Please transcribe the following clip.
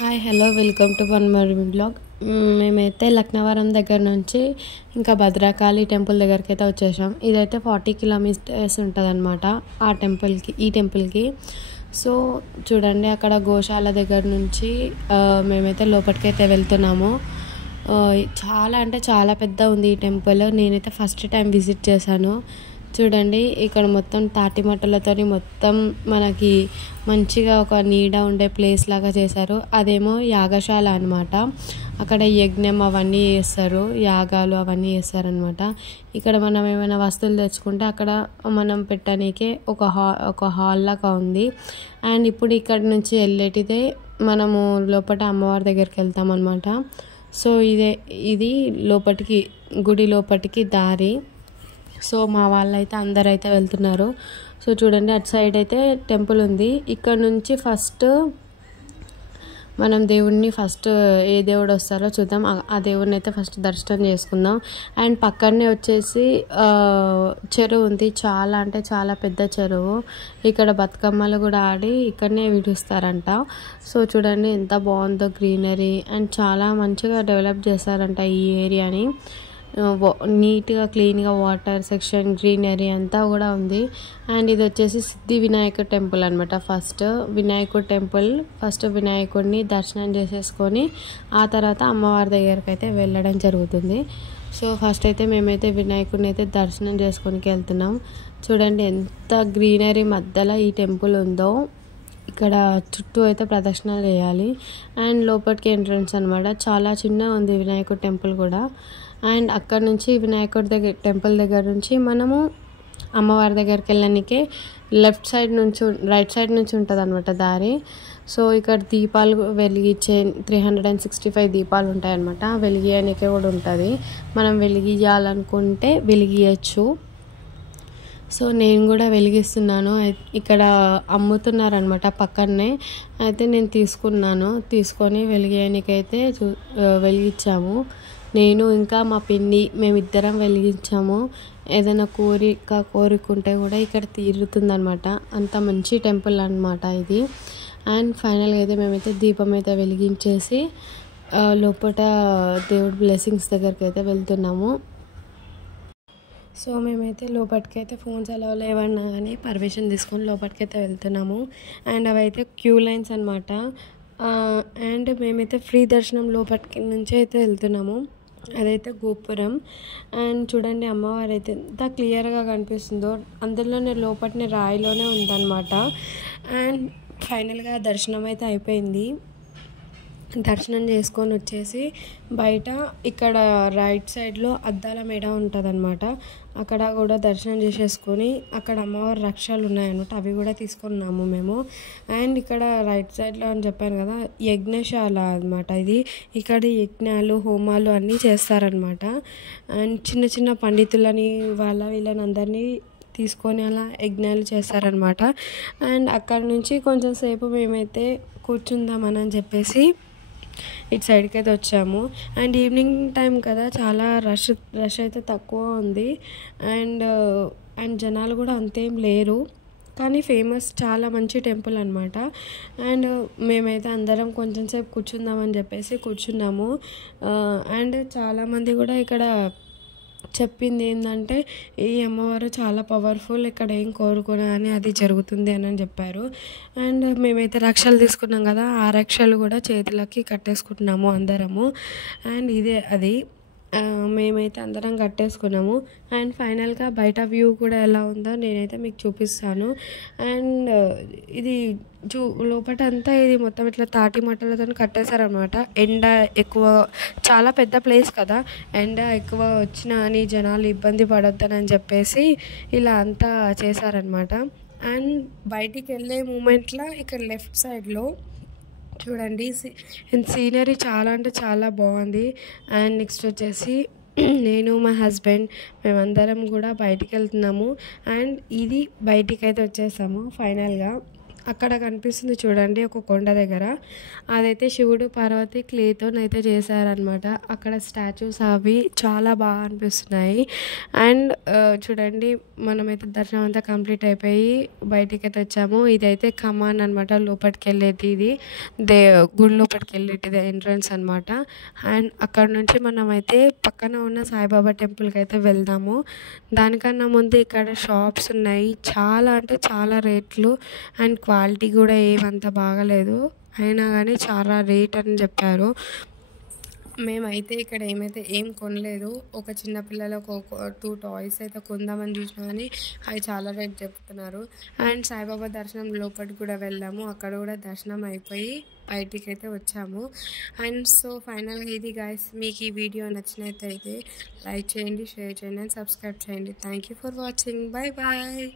Hi hello welcome to one more blog. మేమైతే లక్నవరం దగ్గర నుంచి ఇంకా భద్రకాళి టెంపుల్ దగ్గరికి అయితే వచ్చేసాం. ఇదైతే 40 కిలోమీటర్స్ ఉంటుంది అనమాట ఈ టెంపుల్కి. సో చూడండి, అక్కడ గోశాల దగ్గర నుంచి మేమైతే లోపలికైతే వెళ్తున్నాము. చాలా అంటే చాలా పెద్ద ఉంది ఈ టెంపుల్. నేనైతే ఫస్ట్ టైం విజిట్ చేశాను. చూడండి, ఇక్కడ మొత్తం తాటి మట్టలతో మొత్తం మనకి మంచిగా ఒక నీడ ఉండే ప్లేస్ లాగా చేశారు. అదేమో యాగశాల అనమాట. అక్కడ యజ్ఞం అవన్నీ చేస్తారు, యాగాలు అవన్నీ చేస్తారనమాట. ఇక్కడ మనం ఏమైనా వస్తువులు తెచ్చుకుంటే అక్కడ మనం పెట్టడానికే ఒక హాల్ లాగా ఉంది. అండ్ ఇప్పుడు ఇక్కడ నుంచి వెళ్ళేటిదే మనము లోపల అమ్మవారి దగ్గరికి వెళ్తాం అనమాట. సో ఇది గుడి లోపటికి దారి. సో మా వాళ్ళైతే అందరైతే వెళ్తున్నారు. సో చూడండి, అటు సైడ్ అయితే టెంపుల్ ఉంది. ఇక్కడ నుంచి మనం ఏ దేవుడు వస్తారో చూద్దాం. ఆ దేవుడిని అయితే ఫస్ట్ దర్శనం చేసుకుందాం. అండ్ పక్కనే వచ్చేసి చెరువు ఉంది. చాలా అంటే చాలా పెద్ద చెరువు. ఇక్కడ బతుకమ్మలు కూడా ఆడి ఇక్కడనే విడుస్తారంట. సో చూడండి ఎంత బాగుందో గ్రీనరీ. అండ్ చాలా మంచిగా డెవలప్ చేస్తారంట ఈ ఏరియాని. నీట్గా క్లీన్గా వాటర్ సెక్షన్, గ్రీనరీ అంతా కూడా ఉంది. అండ్ ఇది వచ్చేసి సిద్ధి వినాయక టెంపుల్ అనమాట. ఫస్ట్ వినాయకుడిని దర్శనం చేసేసుకొని ఆ తర్వాత అమ్మవారి దగ్గరికి అయితే వెళ్ళడం జరుగుతుంది. సో ఫస్ట్ అయితే మేమైతే వినాయకుడిని అయితే దర్శనం చేసుకొని వెళ్తున్నాం. చూడండి ఎంత గ్రీనరీ మధ్యలో ఈ టెంపుల్ ఉందో. ఇక్కడ చుట్టూ అయితే ప్రదక్షిణాలు చేయాలి. అండ్ లోపలికి ఎంట్రన్స్ అనమాట. చాలా చిన్న ఉంది వినాయకుడి టెంపుల్ కూడా. అండ్ అక్కడ నుంచి టెంపుల్ దగ్గర నుంచి మనము అమ్మవారి దగ్గరికి వెళ్ళడానికే రైట్ సైడ్ నుంచి ఉంటుంది అనమాట దారి. సో ఇక్కడ దీపాలు వెలిగించే 365 దీపాలు ఉంటాయన్నమాట. వెలిగించడానికే కూడా ఉంటుంది. మనం వెలిగించాలనుకుంటే వెలిగించచ్చు. సో నేను కూడా వెలిగిస్తున్నాను. ఇక్కడ అమ్ముతున్నారనమాట పక్కనే. అయితే నేను తీసుకొని వెలిగించడానికైతే వెలిగించాము. నేను ఇంకా మా పిన్ని మేమిద్దరం వెలిగించాము. ఏదైనా కోరికుంటే కూడా ఇక్కడ తీరుతుందనమాట. అంత మంచి టెంపుల్ అనమాట ఇది. అండ్ ఫైనల్గా అయితే మేమైతే దీపం అయితే వెలిగించేసి లోపల దేవుడి బ్లెస్సింగ్స్ దగ్గరికి అయితే వెళ్తున్నాము. సో మేమైతే లోపలికైతే ఫోన్స్ అలా లేవన్నా కానీ పర్మిషన్ తీసుకొని లోపలికైతే వెళ్తున్నాము. అండ్ అవైతే క్యూ లైన్స్ అనమాట. అండ్ మేమైతే ఫ్రీ దర్శనం లోపలికి నుంచి అయితే వెళ్తున్నాము. అదైతే గోపురం. అండ్ చూడండి, అమ్మవారు అయితే ఎంత క్లియర్గా కనిపిస్తుందో. అందులోనే లోపలనే రాయిలోనే ఉందన్నమాట. అండ్ ఫైనల్గా దర్శనం అయితే అయిపోయింది. దర్శనం చేసుకొని వచ్చేసి బయట ఇక్కడ రైట్ సైడ్లో అద్దాల మేడ ఉంటుందన్నమాట. అక్కడ కూడా దర్శనం చేసేసుకొని అక్కడ అమ్మవారి రక్షలు ఉన్నాయన్నమాట. అవి కూడా తీసుకున్నాము మేము. అండ్ ఇక్కడ రైట్ సైడ్లో అని చెప్పాను కదా, యజ్ఞశాల అనమాట ఇది. ఇక్కడ యజ్ఞాలు హోమాలు అన్నీ చేస్తారనమాట. అండ్ చిన్న చిన్న పండితులని వీళ్ళని అందరినీ తీసుకొని అలా యజ్ఞాలు చేస్తారనమాట. అండ్ అక్కడ నుంచి కొంచెం సేపు మేమైతే కూర్చుందామని చెప్పేసి ఇటు సైడ్కి అయితే వచ్చాము. అండ్ ఈవినింగ్ టైం కదా, చాలా రష్ అయితే తక్కువ ఉంది. అండ్ జనాలు కూడా అంతేం లేరు. కానీ చాలా మంచి టెంపుల్ అనమాట. అండ్ మేమైతే అందరం కొంచెం సేపు కూర్చుందామని చెప్పేసి కూర్చున్నాము. అండ్ చాలామంది కూడా ఇక్కడ చెప్పింది ఏంటంటే, ఈ అమ్మవారు చాలా పవర్ఫుల్, ఇక్కడ ఏం కోరుకున్నా అని అది జరుగుతుంది అని చెప్పారు. అండ్ మేమైతే రక్షలు తీసుకున్నాం కదా, ఆ రక్షలు కూడా చేతులకి కట్టేసుకుంటున్నాము అందరము. అండ్ ఇదే అది మేమైతే అందరం కట్టేసుకున్నాము. అండ్ ఫైనల్గా బయట వ్యూ కూడా ఎలా ఉందో నేనైతే మీకు చూపిస్తాను. అండ్ ఇది లోపల అంతా ఇది మొత్తం ఇట్లా తాటి మట్టలతో కట్టేశారనమాట. ఎండ ఎక్కువ, చాలా పెద్ద ప్లేస్ కదా, ఎండ ఎక్కువ వచ్చినా అని జనాలు ఇబ్బంది పడొద్దని చెప్పేసి ఇలా అంతా చేశారనమాట. అండ్ బయటికి వెళ్ళే మూమెంట్లో ఇక్కడ లెఫ్ట్ సైడ్లో చూడండి, సీనరీ చాలా అంటే చాలా బాగుంది. అండ్ నెక్స్ట్ వచ్చేసి నేను మా హస్బెండ్ మేమందరం కూడా బయటికి వెళ్తున్నాము. అండ్ ఇది బయటికి అయితే వచ్చేసాము ఫైనల్గా. అక్కడ కనిపిస్తుంది చూడండి ఒక కొండ దగ్గర, అదైతే శివుడు పార్వతి క్లేతోనైతే చేశారనమాట. అక్కడ స్టాచ్యూస్ అవి చాలా బాగా అనిపిస్తున్నాయి. అండ్ చూడండి మనమైతే దర్శనం అంతా కంప్లీట్ అయిపోయి బయటికి అయితే వచ్చాము. ఇదైతే కమాన్ అనమాట, లోపలికి వెళ్ళేది ఇది గుడి లోపలికి వెళ్ళేటిది ఎంట్రన్స్ అనమాట. అండ్ అక్కడ నుంచి మనమైతే పక్కన ఉన్న సాయిబాబా టెంపుల్కి అయితే వెళ్దాము. దానికన్నా ముందు ఇక్కడ షాప్స్ ఉన్నాయి, చాలా అంటే చాలా రేట్లు అండ్ క్వాలిటీ కూడా ఏమంత బాగలేదు, అయినా కానీ చాలా రేట్ అని చెప్పారు. మేమైతే ఇక్కడ ఏం కొనలేదు. ఒక చిన్న పిల్లలకు ఒక 2 టాయ్స్ అయితే కొందామని చూసినా కానీ అవి చాలా రేట్ చెప్తున్నారు. అండ్ సాయిబాబా దర్శనం లోపలికి కూడా వెళ్ళాము, అక్కడ కూడా దర్శనం అయిపోయి బయటికి అయితే వచ్చాము. అండ్ సో ఫైనల్గా ఇది గాయస్, మీకు ఈ వీడియో నచ్చినట్టయితే లైక్ చేయండి, షేర్ చేయండి అండ్ సబ్స్క్రైబ్ చేయండి. Thank you for watching. Bye bye.